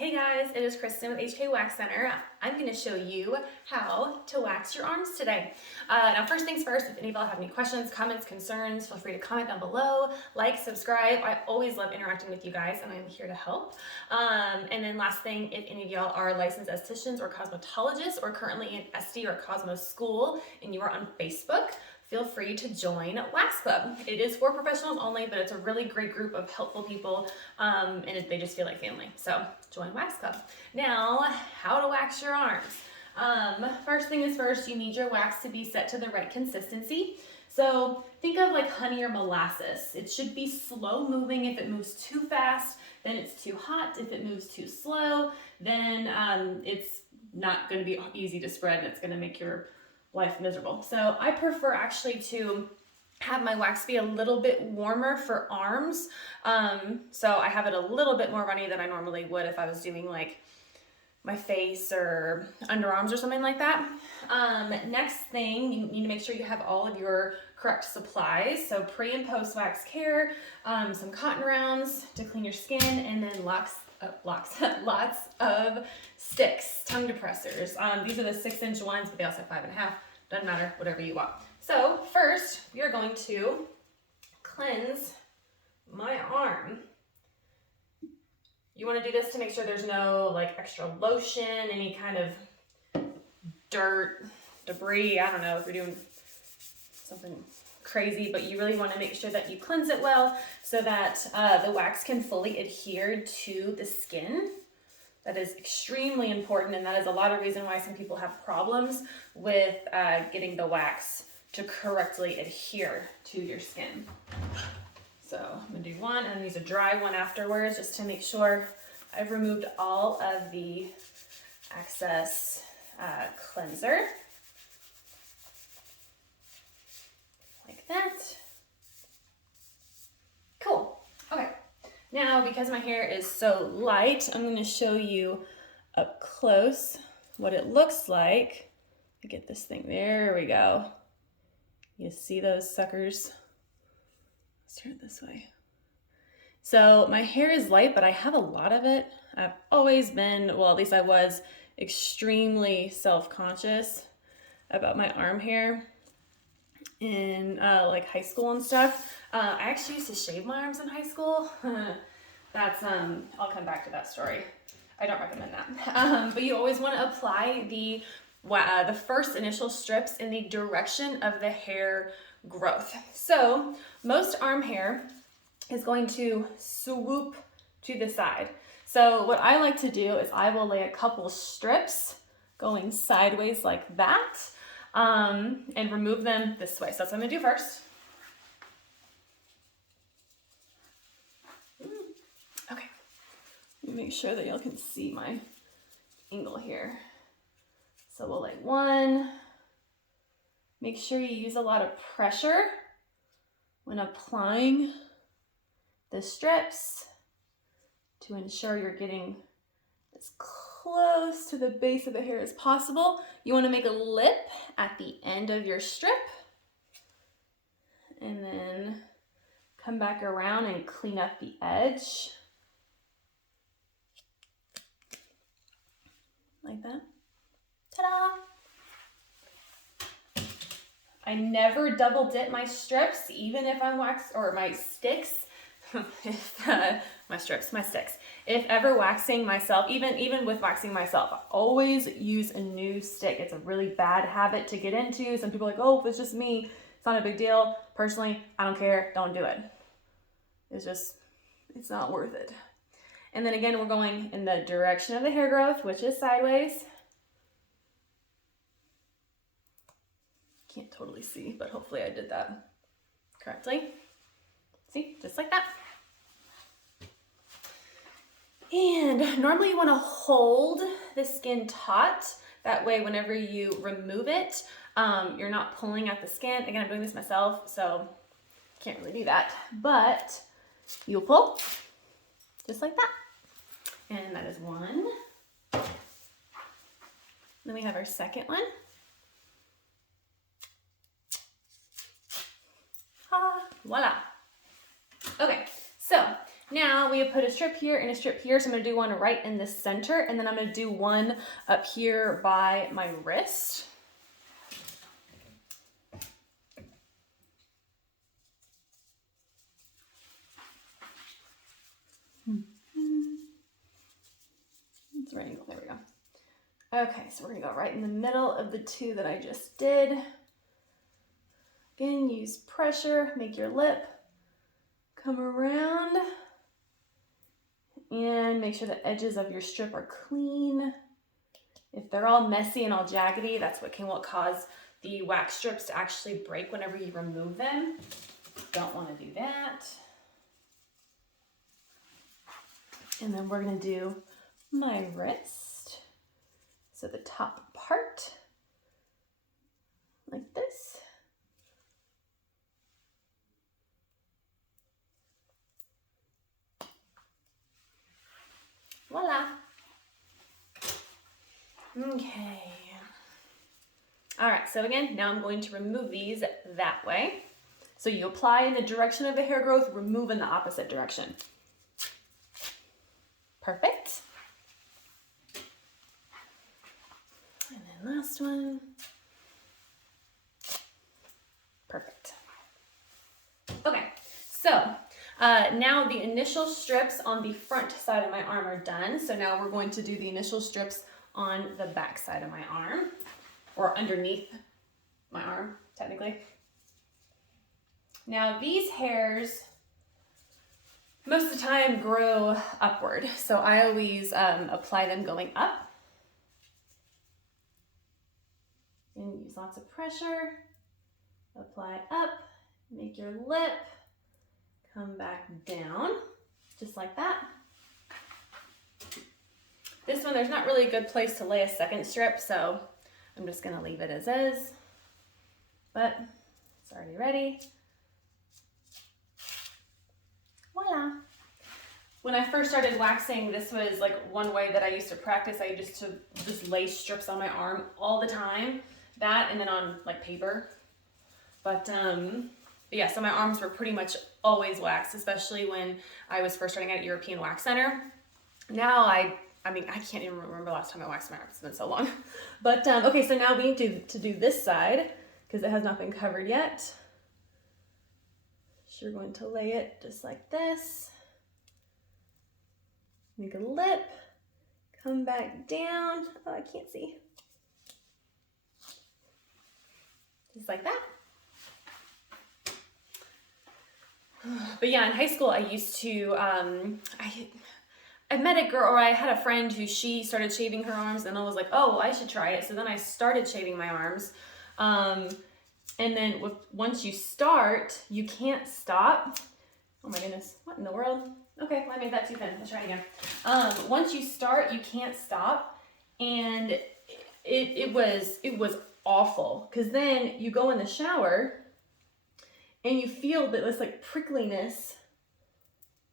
Hey guys, it is Kristen with HK Wax Center. I'm going to show you how to wax your arms today. Now first things first, if any of y'all have any questions, comments, concerns, feel free to comment down below, like, subscribe. I always love interacting with you guys and I'm here to help. And then last thing, if any of y'all are licensed estheticians or cosmetologists or currently in SD or Cosmo School and you are on Facebook, feel free to join Wax Club. It is for professionals only, but it's a really great group of helpful people and they just feel like family. So join Wax Club. Now, how to wax your arms. First thing is first, you need your wax to be set to the right consistency. So think of like honey or molasses. It should be slow moving. If it moves too fast, then it's too hot. If it moves too slow, then it's not going to be easy to spread and it's going to make your life miserable. So I prefer actually to have my wax be a little bit warmer for arms. So I have it a little bit more runny than I normally would if I was doing like my face or underarms or something like that. Next thing, you need to make sure you have all of your correct supplies. So pre and post wax care, some cotton rounds to clean your skin, and then lots of sticks, tongue depressors. These are the 6-inch ones, but they also have 5.5. Doesn't matter, whatever you want. So first, we are going to cleanse my arm. You want to do this to make sure there's no like extra lotion, any kind of dirt, debris. I don't know if you're doing something crazy, but you really want to make sure that you cleanse it well so that the wax can fully adhere to the skin. That is extremely important, and that is a lot of reason why some people have problems with getting the wax to correctly adhere to your skin. So I'm gonna do one and use a dry one afterwards just to make sure I've removed all of the excess cleanser. Like that. Cool. Okay. Now, because my hair is so light, I'm going to show you up close what it looks like. Get this thing, there we go. You see those suckers? Let's turn it this way. So my hair is light, but I have a lot of it. I've always been, well, at least I was extremely self-conscious about my arm hair in like high school and stuff. I actually used to shave my arms in high school. That's I'll come back to that story. I don't recommend that. But you always want to apply the first initial strips in the direction of the hair growth. So most arm hair is going to swoop to the side. So what I like to do is I will lay a couple strips going sideways like that. And remove them this way. So that's what I'm gonna do first. Okay, let me make sure that y'all can see my angle here. So we'll lay one. Make sure you use a lot of pressure when applying the strips to ensure you're getting as close to the base of the hair as possible. You want to make a lip at the end of your strip and then come back around and clean up the edge like that. Ta-da! I never double dip my strips, even if I'm waxed, or my sticks. My sticks. If ever waxing myself, even with waxing myself, I always use a new stick. It's a really bad habit to get into. Some people are like, oh, if it's just me, it's not a big deal. Personally, I don't care. Don't do it. It's not worth it. And then again, we're going in the direction of the hair growth, which is sideways. Can't totally see, but hopefully I did that correctly. See, just like that. And normally you want to hold the skin taut. That way, whenever you remove it, you're not pulling at the skin. Again, I'm doing this myself, so can't really do that. But you'll pull just like that. And that is one. Then we have our second one. Voila. Okay, so now we you put a strip here and a strip here. So I'm gonna do one right in the center, and then I'm gonna do one up here by my wrist. It's right angle, there we go. Okay, so we're gonna go right in the middle of the two that I just did. Again, use pressure, make your lip come around, and make sure the edges of your strip are clean. If they're all messy and all jaggedy, that's what will cause the wax strips to actually break whenever you remove them. Don't want to do that. And then we're gonna do my wrist. So the top part, like this. Voila. Okay. All right, so again, now I'm going to remove these that way. So you apply in the direction of the hair growth, remove in the opposite direction. Perfect. And then last one. Perfect. Okay, so now the initial strips on the front side of my arm are done. So now we're going to do the initial strips on the back side of my arm, or underneath my arm, technically. Now these hairs, most of the time, grow upward. So I always apply them going up. And use lots of pressure. Apply up, make your lip come back down, just like that. This one, there's not really a good place to lay a second strip, so I'm just gonna leave it as is, but it's already ready. Voila. When I first started waxing, this was like one way that I used to practice. I used to just lay strips on my arm all the time, that and then on like paper. But yeah, so my arms were pretty much always waxed, especially when I was first starting at European Wax Center. Now I mean, I can't even remember the last time I waxed my arms. It's been so long. But okay, so now we need to do this side because it has not been covered yet. So you're going to lay it just like this. Make a lip, come back down. Oh, I can't see. Just like that. But yeah, in high school, I used to, I met a girl, or I had a friend who she started shaving her arms, and I was like, oh, I should try it. So then I started shaving my arms. And then once you start, you can't stop. Oh my goodness, what in the world? Okay, well, I made that too thin. Let's try it again. Once you start, you can't stop. And it was awful, because then you go in the shower and you feel that this like prickliness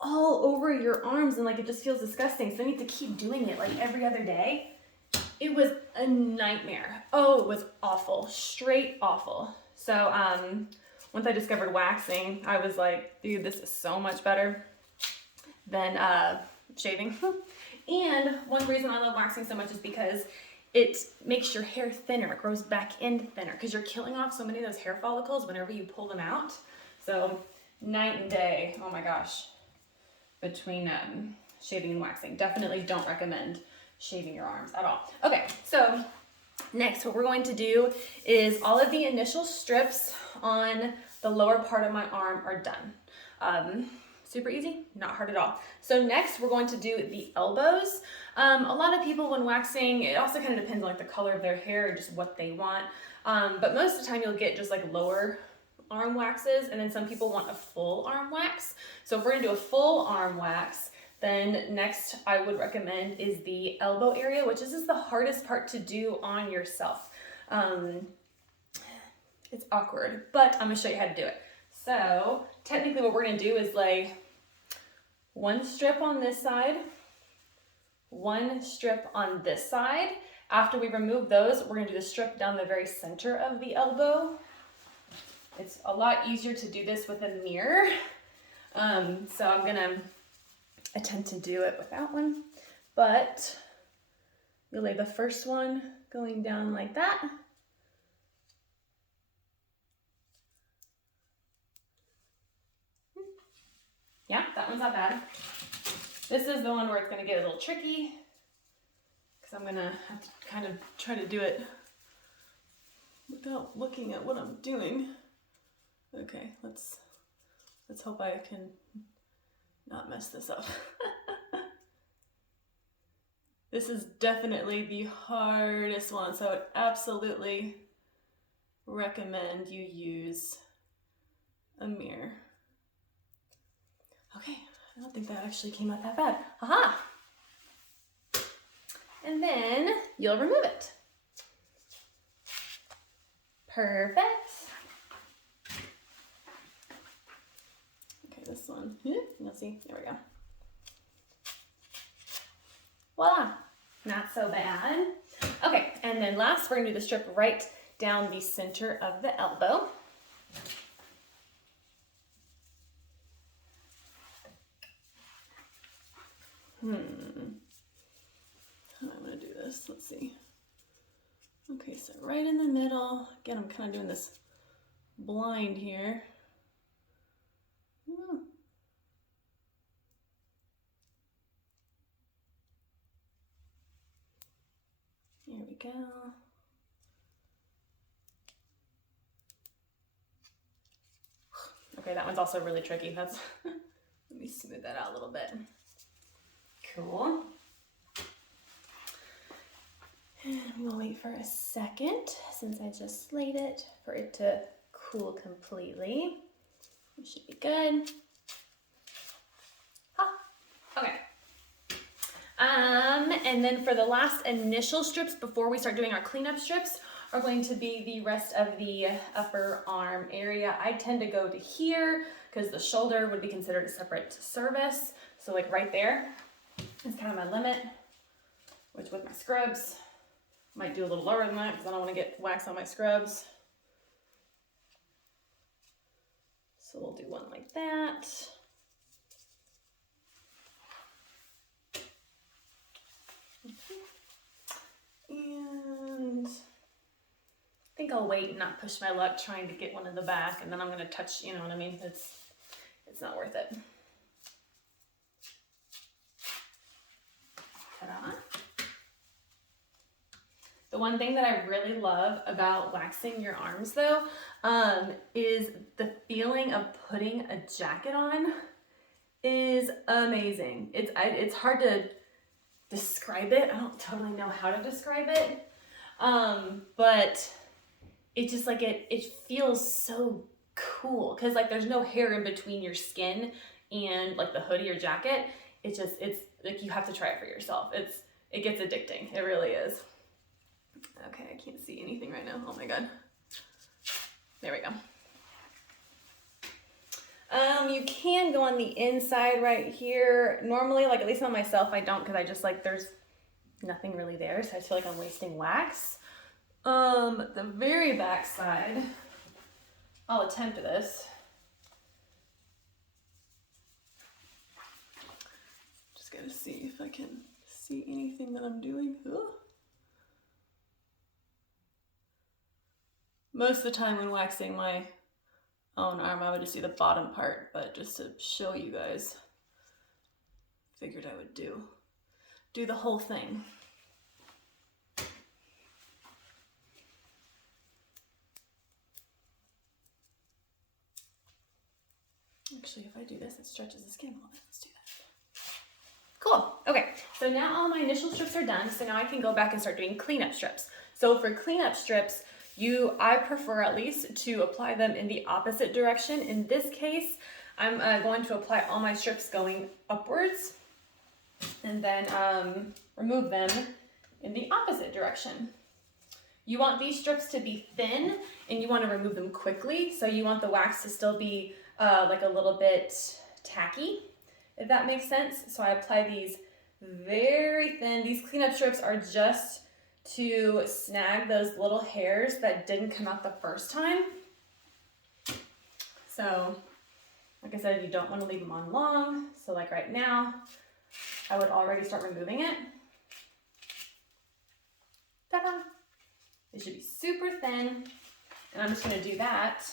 all over your arms, and like it just feels disgusting. So I need to keep doing it like every other day. It was a nightmare. Oh, it was awful, straight awful. So once I discovered waxing, I was like, dude, this is so much better than shaving. And one reason I love waxing so much is because it makes your hair thinner. It grows back in thinner because you're killing off so many of those hair follicles whenever you pull them out. So night and day, oh my gosh, between shaving and waxing. Definitely don't recommend shaving your arms at all. Okay, so next what we're going to do is all of the initial strips on the lower part of my arm are done. Super easy, not hard at all. So next we're going to do the elbows. A lot of people when waxing, it also kind of depends on like the color of their hair or just what they want. But most of the time you'll get just like lower arm waxes, and then some people want a full arm wax. So if we're gonna do a full arm wax, then next I would recommend is the elbow area, which is just the hardest part to do on yourself. It's awkward, but I'm gonna show you how to do it. So technically what we're gonna do is lay one strip on this side, one strip on this side. After we remove those, we're gonna do the strip down the very center of the elbow. It's a lot easier to do this with a mirror. So I'm gonna tend to do it without one, but you'll lay the first one going down like that. Yeah, that one's not bad. This is the one where it's gonna get a little tricky because I'm gonna have to kind of try to do it without looking at what I'm doing. Okay, let's hope I can not mess this up. This is definitely the hardest one, so I would absolutely recommend you use a mirror. Okay, I don't think that actually came out that bad. Haha! And then you'll remove it. Perfect. Okay, this one, you'll see, there we go. Voila, not so bad. Okay, and then last, we're gonna do the strip right down the center of the elbow. How am I gonna do this? Let's see. Okay, so right in the middle. Again, I'm kind of doing this blind here. Here we go. Okay, that one's also really tricky. Let me smooth that out a little bit. Cool. And we'll wait for a second since I just laid it for it to cool completely. It should be good. Okay. And then for the last initial strips before we start doing our cleanup strips are going to be the rest of the upper arm area. I tend to go to here because the shoulder would be considered a separate service. So like right there is kind of my limit, which with my scrubs, might do a little lower than that because I don't want to get wax on my scrubs. So we'll do one like that. And I think I'll wait and not push my luck trying to get one in the back, and then I'm gonna touch, you know what I mean? It's not worth it. Ta-da. The one thing that I really love about waxing your arms though, is the feeling of putting a jacket on is amazing. It's hard to describe it. I don't totally know how to describe it. But it just like, it feels so cool. Cause like there's no hair in between your skin and like the hoodie or jacket. It's like, you have to try it for yourself. It gets addicting. It really is. Okay, I can't see anything right now. Oh my God. There we go. You can go on the inside right here. Normally, like at least on myself, I don't, because I just like, there's nothing really there. So I feel like I'm wasting wax. The very back side, I'll attempt this. Just gotta see if I can see anything that I'm doing. Ugh. Most of the time when waxing my own arm, I would just do the bottom part, but just to show you guys, figured I would do the whole thing. Actually, if I do this, it stretches the skin. Well, let's do that. Cool. Okay, so now all my initial strips are done, so now I can go back and start doing cleanup strips. So for cleanup strips, I prefer at least to apply them in the opposite direction. In this case, I'm going to apply all my strips going upwards and then remove them in the opposite direction. You want these strips to be thin and you want to remove them quickly. So you want the wax to still be like a little bit tacky, if that makes sense. So I apply these very thin. These cleanup strips are just to snag those little hairs that didn't come out the first time. So, like I said, you don't want to leave them on long. So like right now, I would already start removing it. Ta-da! It should be super thin, and I'm just gonna do that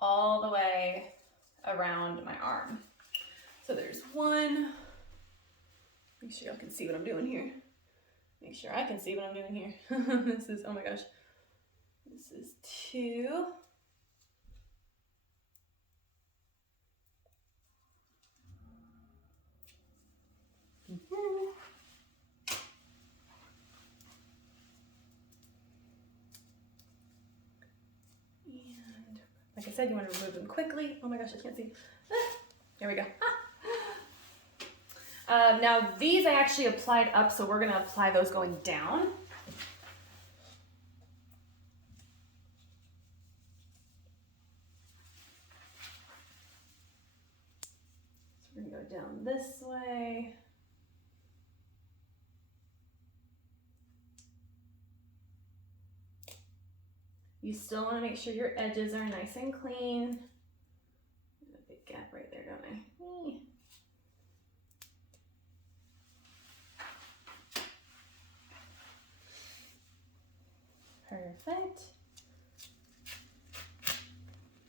all the way around my arm. So there's one. Make sure y'all can see what I'm doing here. Make sure I can see what I'm doing here. This is, oh my gosh. This is 2. And like I said, you want to remove them quickly. Oh my gosh, I can't see. There we go. Now these I actually applied up, so we're going to apply those going down. So we're going to go down this way. You still want to make sure your edges are nice and clean. There's a big gap right there, don't I? Perfect.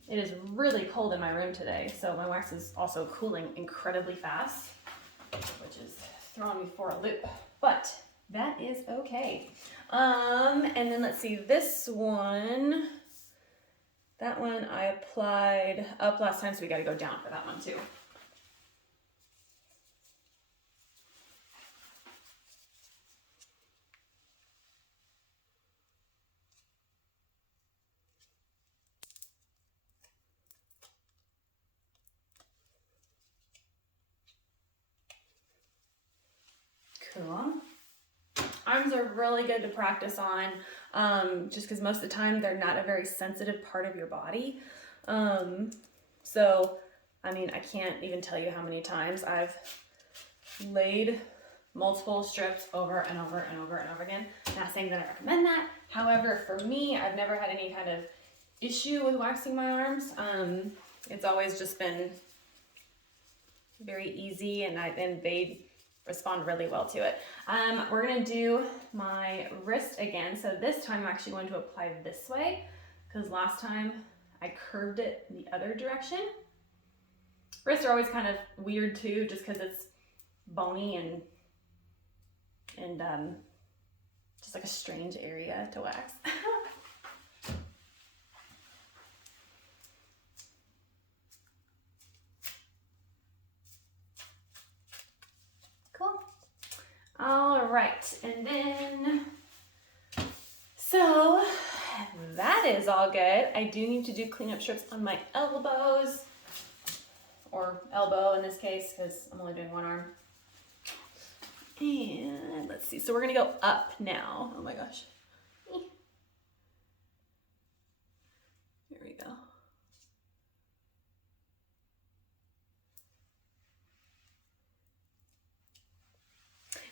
It is really cold in my room today, so my wax is also cooling incredibly fast, which is throwing me for a loop, but that is okay. And then let's see, this one, that one I applied up last time, so we got to go down for that one too. Cool. Arms are really good to practice on, just because most of the time they're not a very sensitive part of your body. So, I mean, I can't even tell you how many times I've laid multiple strips over and over and over and over again. Not saying that I recommend that. However, for me, I've never had any kind of issue with waxing my arms. It's always just been very easy, and they respond really well to it. We're gonna do my wrist again. So this time I'm actually going to apply this way, because last time I curved it the other direction. Wrists are always kind of weird too, just because it's bony and just like a strange area to wax. Cool. All right, and then, so that is all good. I do need to do cleanup strips on my elbows, or elbow in this case, because I'm only doing one arm. And let's see, so we're gonna go up now. Oh my gosh. Here we go.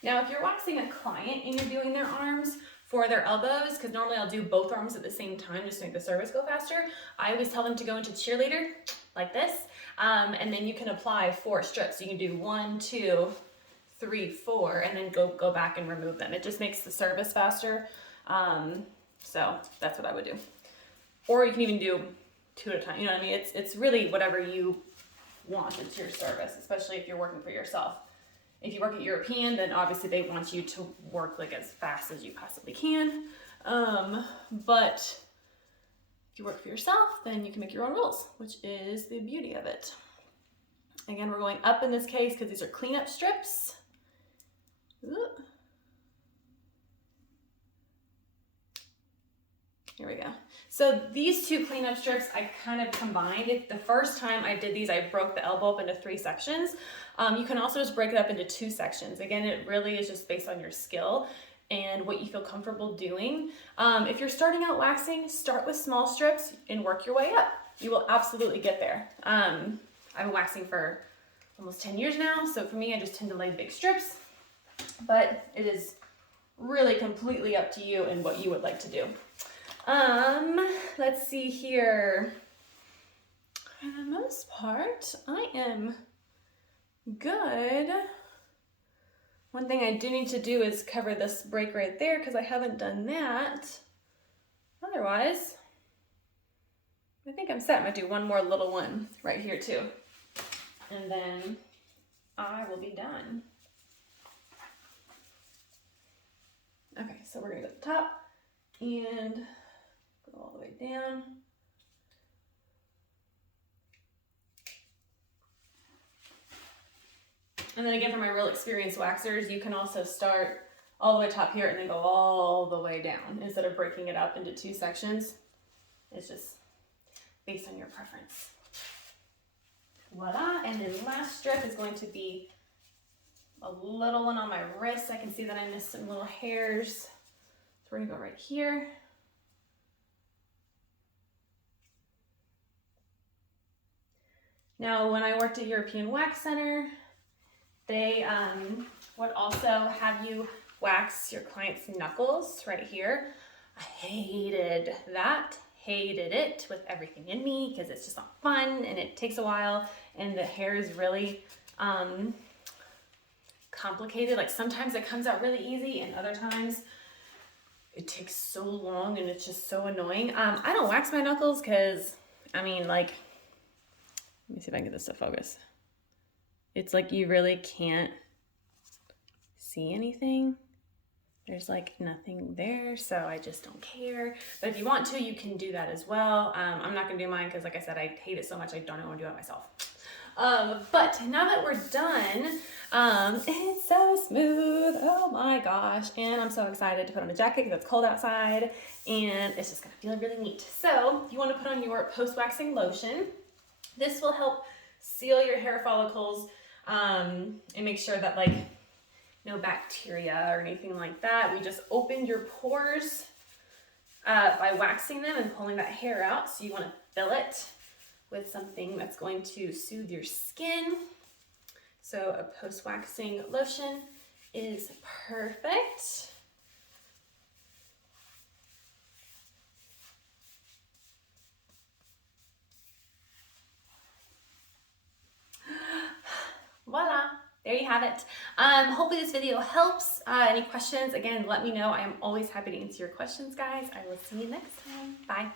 Now, if you're waxing a client and you're doing their arms for their elbows, because normally I'll do both arms at the same time just to make the service go faster, I always tell them to go into cheerleader like this, and then you can apply 4 strips. So you can do 1, 2, 3, 4, and then go back and remove them. It just makes the service faster. So that's what I would do. Or you can even do 2 at a time. You know what I mean? It's really whatever you want. It's your service, especially if you're working for yourself. If you work at European, then obviously they want you to work like as fast as you possibly can. But if you work for yourself, then you can make your own rules, which is the beauty of it. Again, we're going up in this case because these are cleanup strips. Ooh. Here we go. So these 2 cleanup strips, I kind of combined. The first time I did these, I broke the elbow up into 3 sections. You can also just break it up into 2 sections. Again, it really is just based on your skill and what you feel comfortable doing. If you're starting out waxing, start with small strips and work your way up. You will absolutely get there. I've been waxing for almost 10 years now, so for me, I just tend to lay big strips, but it is really completely up to you and what you would like to do. Let's see here. For the most part, I am good One thing I do need to do is cover this break right there because I haven't done that. Otherwise, I think I'm set. I'm gonna do one more little one right here too. And then I will be done. Okay, so we're gonna go to the top and go all the way down. And then again, for my real experienced waxers, you can also start all the way top here and then go all the way down instead of breaking it up into 2 sections. It's just based on your preference. Voila, and then last strip is going to be a little one on my wrist. I can see that I missed some little hairs. So we're gonna go right here. Now, when I worked at European Wax Center, they would also have you wax your client's knuckles right here. I hated that, hated it with everything in me because it's just not fun and it takes a while and the hair is really complicated. Like sometimes it comes out really easy and other times it takes so long and it's just so annoying. I don't wax my knuckles because, I mean, like, let me see if I can get this to focus. It's like you really can't see anything. There's like nothing there, so I just don't care. But if you want to, you can do that as well. I'm not gonna do mine because like I said, I hate it so much I don't even want to do it myself. But now that we're done, it's so smooth, oh my gosh. And I'm so excited to put on a jacket because it's cold outside and it's just gonna feel really neat. So you wanna put on your post-waxing lotion. This will help seal your hair follicles and make sure that like no bacteria or anything like that. We just opened your pores by waxing them and pulling that hair out. So you wanna fill it with something that's going to soothe your skin. So a post-waxing lotion is perfect. Voila, there you have it. Hopefully this video helps. Any questions, again, let me know. I am always happy to answer your questions, guys. I will see you next time. Bye.